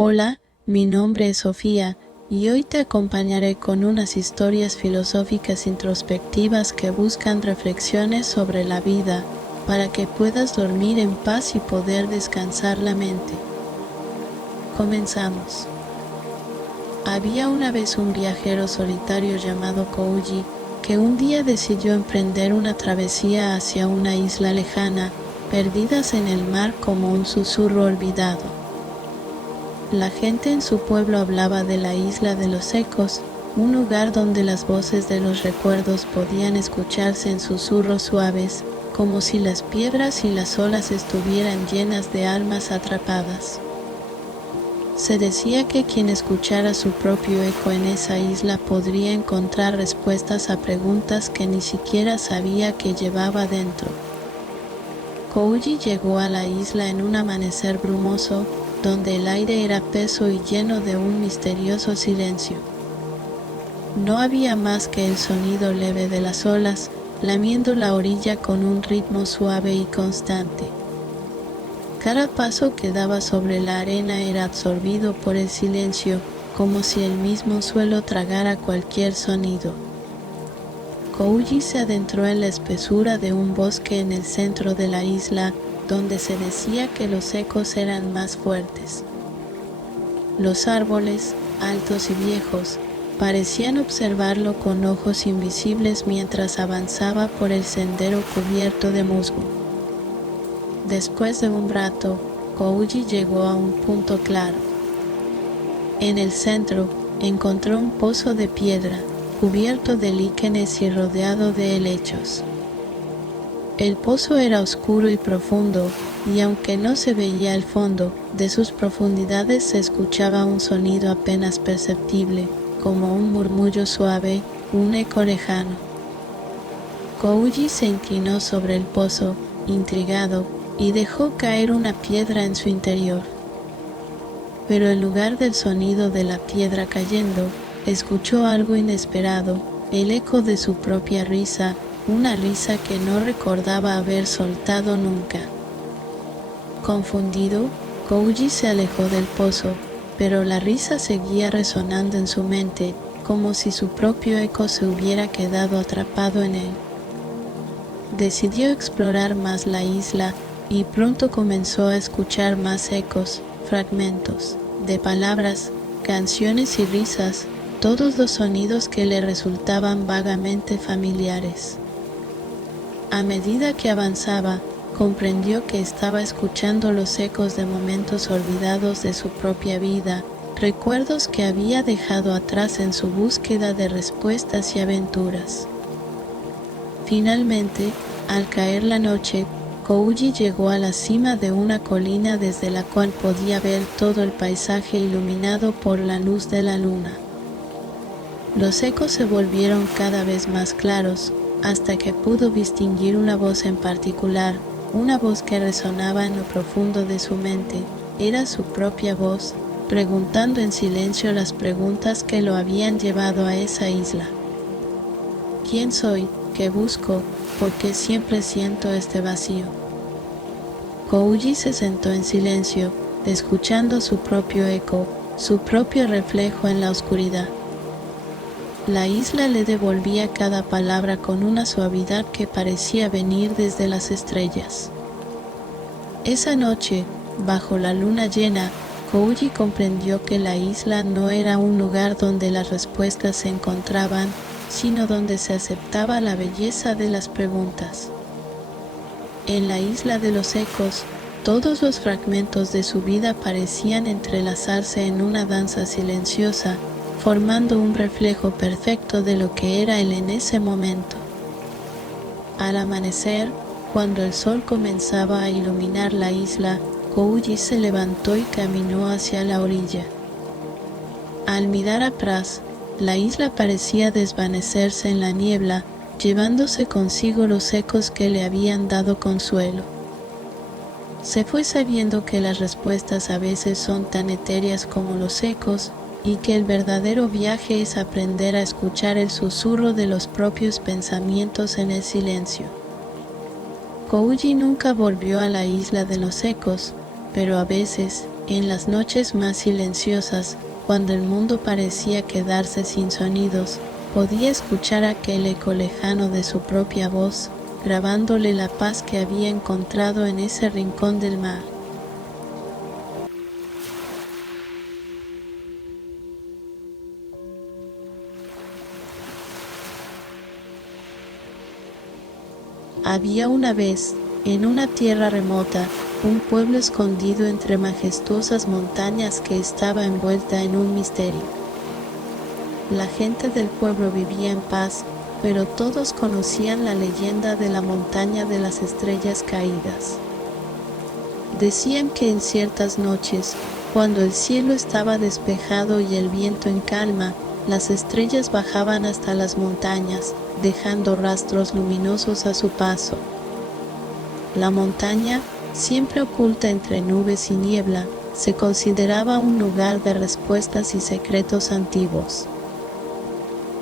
Hola, mi nombre es Sofía y hoy te acompañaré con unas historias filosóficas introspectivas que buscan reflexiones sobre la vida para que puedas dormir en paz y poder descansar la mente. Comenzamos. Había una vez un viajero solitario llamado Kouji que un día decidió emprender una travesía hacia una isla lejana, perdidas en el mar como un susurro olvidado. La gente en su pueblo hablaba de la isla de los ecos, un lugar donde las voces de los recuerdos podían escucharse en susurros suaves, como si las piedras y las olas estuvieran llenas de almas atrapadas. Se decía que quien escuchara su propio eco en esa isla podría encontrar respuestas a preguntas que ni siquiera sabía que llevaba dentro. Kouji llegó a la isla en un amanecer brumoso, donde el aire era espeso y lleno de un misterioso silencio. No había más que el sonido leve de las olas, lamiendo la orilla con un ritmo suave y constante. Cada paso que daba sobre la arena era absorbido por el silencio, como si el mismo suelo tragara cualquier sonido. Kouji se adentró en la espesura de un bosque en el centro de la isla, donde se decía que los ecos eran más fuertes. Los árboles, altos y viejos, parecían observarlo con ojos invisibles mientras avanzaba por el sendero cubierto de musgo. Después de un rato, Kouji llegó a un punto claro. En el centro encontró un pozo de piedra, cubierto de líquenes y rodeado de helechos. El pozo era oscuro y profundo, y aunque no se veía el fondo, de sus profundidades se escuchaba un sonido apenas perceptible, como un murmullo suave, un eco lejano. Kouji se inclinó sobre el pozo, intrigado, y dejó caer una piedra en su interior. Pero en lugar del sonido de la piedra cayendo, escuchó algo inesperado, el eco de su propia risa, una risa que no recordaba haber soltado nunca. Confundido, Kouji se alejó del pozo, pero la risa seguía resonando en su mente, como si su propio eco se hubiera quedado atrapado en él. Decidió explorar más la isla y pronto comenzó a escuchar más ecos, fragmentos, de palabras, canciones y risas, todos los sonidos que le resultaban vagamente familiares. A medida que avanzaba, comprendió que estaba escuchando los ecos de momentos olvidados de su propia vida, recuerdos que había dejado atrás en su búsqueda de respuestas y aventuras. Finalmente, al caer la noche, Kouji llegó a la cima de una colina desde la cual podía ver todo el paisaje iluminado por la luz de la luna. Los ecos se volvieron cada vez más claros, hasta que pudo distinguir una voz en particular, una voz que resonaba en lo profundo de su mente. Era su propia voz, preguntando en silencio las preguntas que lo habían llevado a esa isla. ¿Quién soy? ¿Qué busco? ¿Por qué siempre siento este vacío? Kouji se sentó en silencio, escuchando su propio eco, su propio reflejo en la oscuridad. La isla le devolvía cada palabra con una suavidad que parecía venir desde las estrellas. Esa noche, bajo la luna llena, Kouji comprendió que la isla no era un lugar donde las respuestas se encontraban, sino donde se aceptaba la belleza de las preguntas. En la isla de los ecos, todos los fragmentos de su vida parecían entrelazarse en una danza silenciosa, formando un reflejo perfecto de lo que era él en ese momento. Al amanecer, cuando el sol comenzaba a iluminar la isla, Kouji se levantó y caminó hacia la orilla. Al mirar atrás, la isla parecía desvanecerse en la niebla, llevándose consigo los ecos que le habían dado consuelo. Se fue sabiendo que las respuestas a veces son tan etéreas como los ecos, y que el verdadero viaje es aprender a escuchar el susurro de los propios pensamientos en el silencio. Kouji nunca volvió a la isla de los ecos, pero a veces, En las noches más silenciosas, cuando el mundo parecía quedarse sin sonidos, podía escuchar aquel eco lejano de su propia voz, grabándole la paz que había encontrado en ese rincón del mar. Había una vez, en una tierra remota, un pueblo escondido entre majestuosas montañas que estaba envuelta en un misterio. La gente del pueblo vivía en paz, pero todos conocían la leyenda de la montaña de las estrellas caídas. Decían que en ciertas noches, cuando el cielo estaba despejado y el viento en calma, las estrellas bajaban hasta las montañas, dejando rastros luminosos a su paso. La montaña, siempre oculta entre nubes y niebla, se consideraba un lugar de respuestas y secretos antiguos.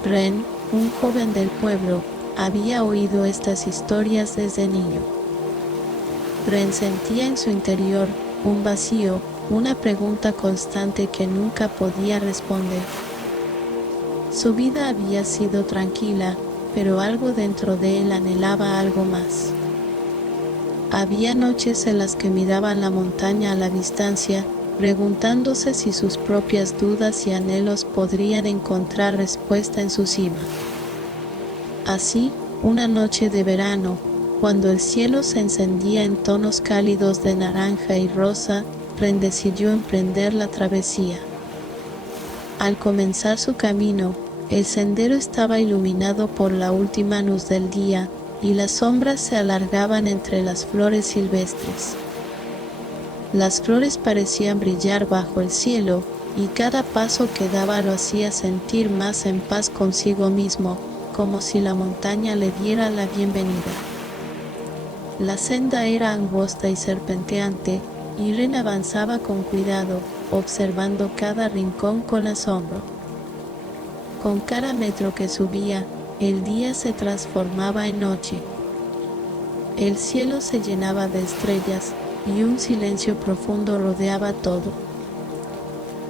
Ren, un joven del pueblo, había oído estas historias desde niño. Ren sentía en su interior un vacío, una pregunta constante que nunca podía responder. Su vida había sido tranquila, pero algo dentro de él anhelaba algo más. Había noches en las que miraba la montaña a la distancia, preguntándose si sus propias dudas y anhelos podrían encontrar respuesta en su cima. Así, una noche de verano, cuando el cielo se encendía en tonos cálidos de naranja y rosa, Ren decidió emprender la travesía. Al comenzar su camino, el sendero estaba iluminado por la última luz del día, y las sombras se alargaban entre las flores silvestres. Las flores parecían brillar bajo el cielo, y cada paso que daba lo hacía sentir más en paz consigo mismo, como si la montaña le diera la bienvenida. La senda era angosta y serpenteante, y Ren avanzaba con cuidado, observando cada rincón con asombro. Con cada metro que subía, el día se transformaba en noche. El cielo se llenaba de estrellas, y un silencio profundo rodeaba todo.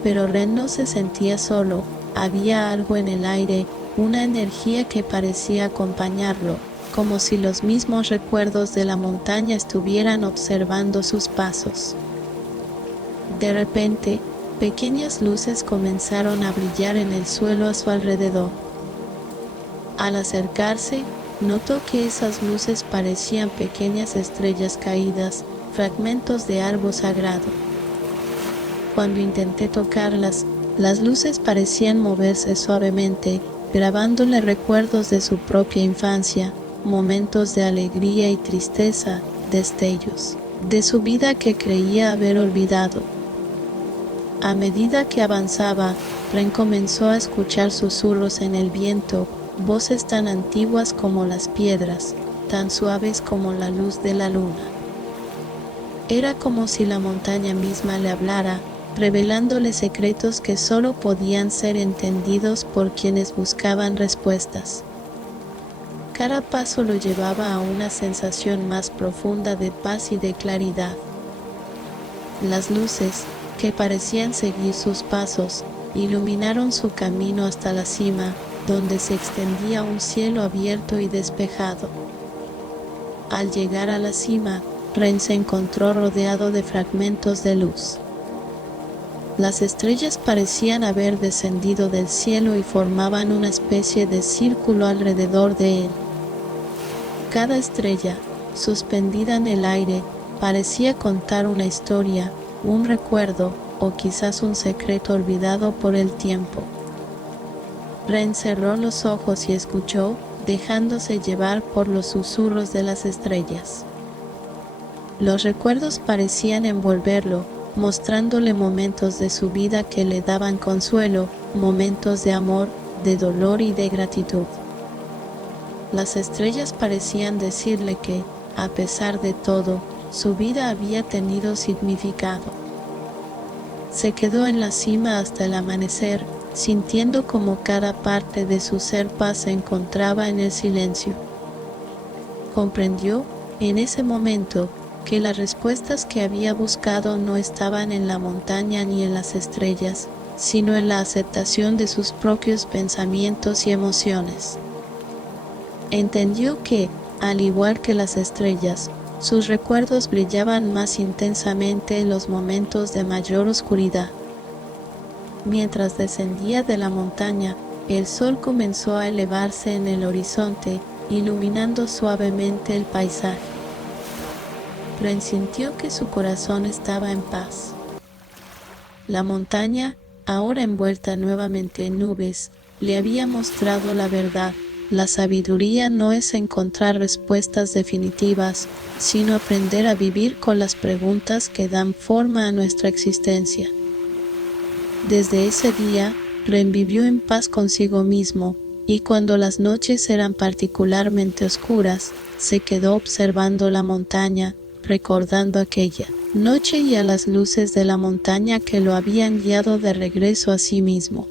Pero Ren no se sentía solo, había algo en el aire, una energía que parecía acompañarlo, como si los mismos recuerdos de la montaña estuvieran observando sus pasos. De repente, pequeñas luces comenzaron a brillar en el suelo a su alrededor. Al acercarse, notó que esas luces parecían pequeñas estrellas caídas, fragmentos de algo sagrado. Cuando intenté tocarlas, las luces parecían moverse suavemente, grabándole recuerdos de su propia infancia, momentos de alegría y tristeza, destellos de su vida que creía haber olvidado. A medida que avanzaba, Ren comenzó a escuchar susurros en el viento, voces tan antiguas como las piedras, tan suaves como la luz de la luna. Era como si la montaña misma le hablara, revelándole secretos que solo podían ser entendidos por quienes buscaban respuestas. Cada paso lo llevaba a una sensación más profunda de paz y de claridad. Las luces, que parecían seguir sus pasos, iluminaron su camino hasta la cima, donde se extendía un cielo abierto y despejado. Al llegar a la cima, Ren se encontró rodeado de fragmentos de luz. Las estrellas parecían haber descendido del cielo y formaban una especie de círculo alrededor de él. Cada estrella, suspendida en el aire, parecía contar una historia, un recuerdo o quizás un secreto olvidado por el tiempo. Ren cerró los ojos y escuchó, dejándose llevar por los susurros de las estrellas. Los recuerdos parecían envolverlo, mostrándole momentos de su vida que le daban consuelo, momentos de amor, de dolor y de gratitud. Las estrellas parecían decirle que, a pesar de todo, su vida había tenido significado. Se quedó en la cima hasta el amanecer, sintiendo como cada parte de su ser paz se encontraba en el silencio. Comprendió, en ese momento, que las respuestas que había buscado no estaban en la montaña ni en las estrellas, sino en la aceptación de sus propios pensamientos y emociones. Entendió que, al igual que las estrellas, sus recuerdos brillaban más intensamente en los momentos de mayor oscuridad. Mientras descendía de la montaña, el sol comenzó a elevarse en el horizonte, iluminando suavemente el paisaje. Presintió que su corazón estaba en paz. La montaña, ahora envuelta nuevamente en nubes, le había mostrado la verdad. La sabiduría no es encontrar respuestas definitivas, sino aprender a vivir con las preguntas que dan forma a nuestra existencia. Desde ese día, Ren vivió en paz consigo mismo, y cuando las noches eran particularmente oscuras, se quedó observando la montaña, recordando aquella noche y a las luces de la montaña que lo habían guiado de regreso a sí mismo.